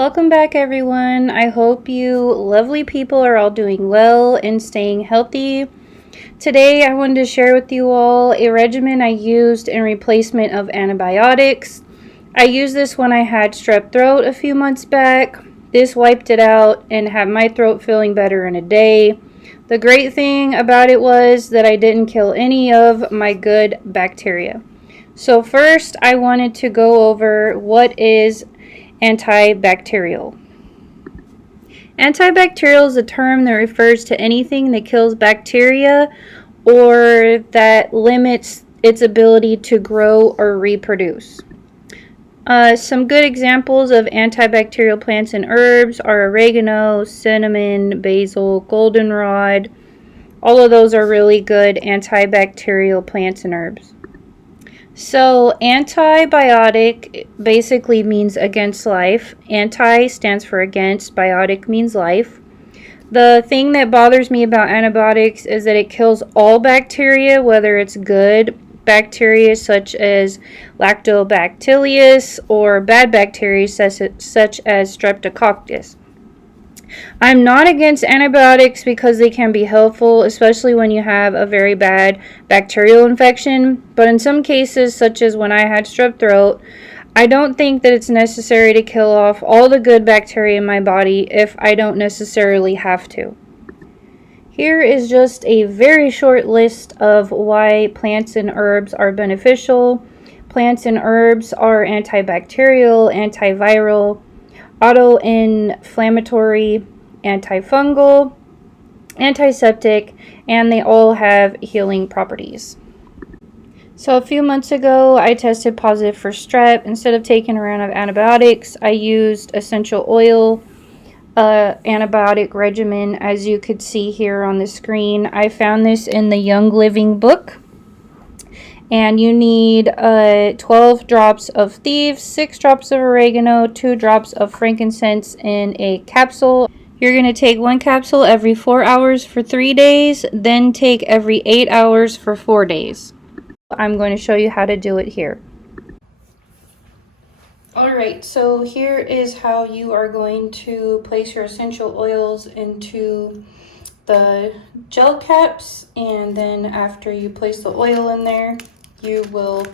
Welcome back, everyone. I hope you lovely people are all doing well and staying healthy. Today I wanted to share with you all a regimen I used in replacement of antibiotics. I used this when I had strep throat a few months back. This wiped it out and had my throat feeling better in a day. The great thing about it was that I didn't kill any of my good bacteria. So first I wanted to go over what is antibacterial. Antibacterial is a term that refers to anything that kills bacteria or that limits its ability to grow or reproduce. Some good examples of antibacterial plants and herbs are oregano, cinnamon, basil, goldenrod. All of those are really good antibacterial plants and herbs. So antibiotic basically means against life. Anti stands for against, biotic means life. The thing that bothers me about antibiotics is that it kills all bacteria, whether it's good bacteria such as lactobacillus or bad bacteria such as streptococcus. I'm not against antibiotics because they can be helpful, especially when you have a very bad bacterial infection. But in some cases, such as when I had strep throat, I don't think that it's necessary to kill off all the good bacteria in my body if I don't necessarily have to. Here is just a very short list of why plants and herbs are beneficial. Plants and herbs are antibacterial, antiviral, auto-inflammatory, antifungal, antiseptic, and they all have healing properties. So a few months ago, I tested positive for strep. Instead of taking a round of antibiotics, I used essential oil antibiotic regimen, as you could see here on the screen. I found this in the Young Living book. And you need 12 drops of thieves, 6 drops of oregano, 2 drops of frankincense in a capsule. You're going to take 1 capsule every 4 hours for 3 days, then take every 8 hours for 4 days. I'm going to show you how to do it here. Alright, so here is how you are going to place your essential oils into the gel caps, and then after you place the oil in there, you will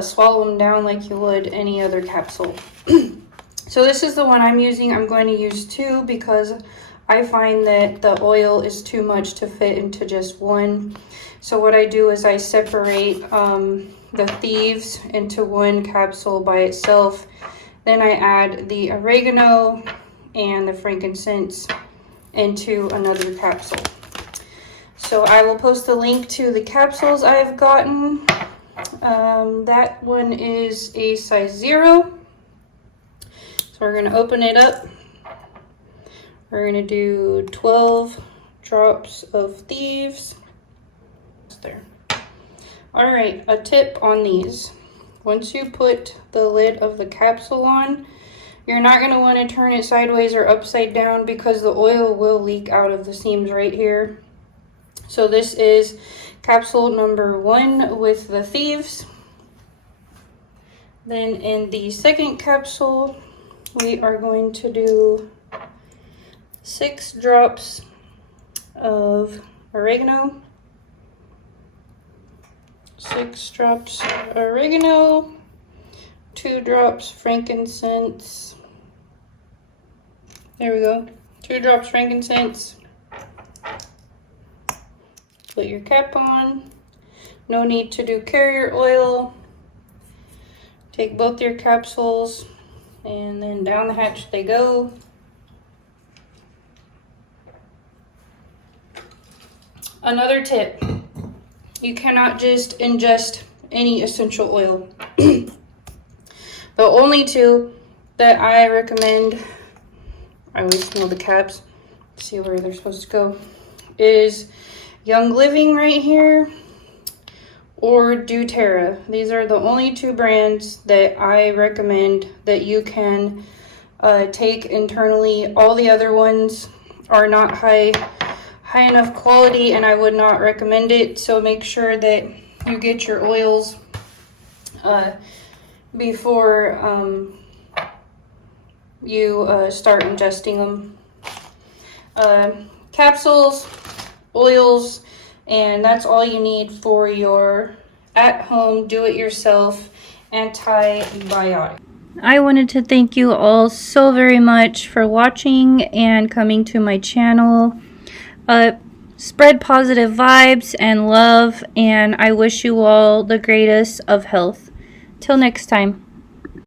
swallow them down like you would any other capsule. So this is the one I'm using. I'm going to use 2 because I find that the oil is too much to fit into just one. So what I do is I separate the thieves into 1 capsule by itself. Then I add the oregano and the frankincense into another capsule. So I will post the link to the capsules I've gotten. That one is a size 0. So we're going to open it up. We're going to do 12 drops of thieves. There. Alright, a tip on these. Once you put the lid of the capsule on, you're not going to want to turn it sideways or upside down because the oil will leak out of the seams right here. So this is capsule number 1 with the thieves. Then in the second capsule, we are going to do 6 drops of oregano. 6 drops oregano, 2 drops frankincense. There we go. 2 drops frankincense. Put your cap on. No need to do carrier oil. Take both your capsules and then down the hatch they go. Another tip. You cannot just ingest any essential oil. The only 2 that I recommend, I always smell the caps, see where they're supposed to go, is Young Living right here or doTERRA. These are the only 2 brands that I recommend that you can take internally. All the other ones are not high enough quality and I would not recommend it. So make sure that you get your oils you start ingesting them. Capsules, oils, and that's all you need for your at-home, do-it-yourself antibiotic. I wanted to thank you all so very much for watching and coming to my channel. Spread positive vibes and love, and I wish you all the greatest of health. Till next time.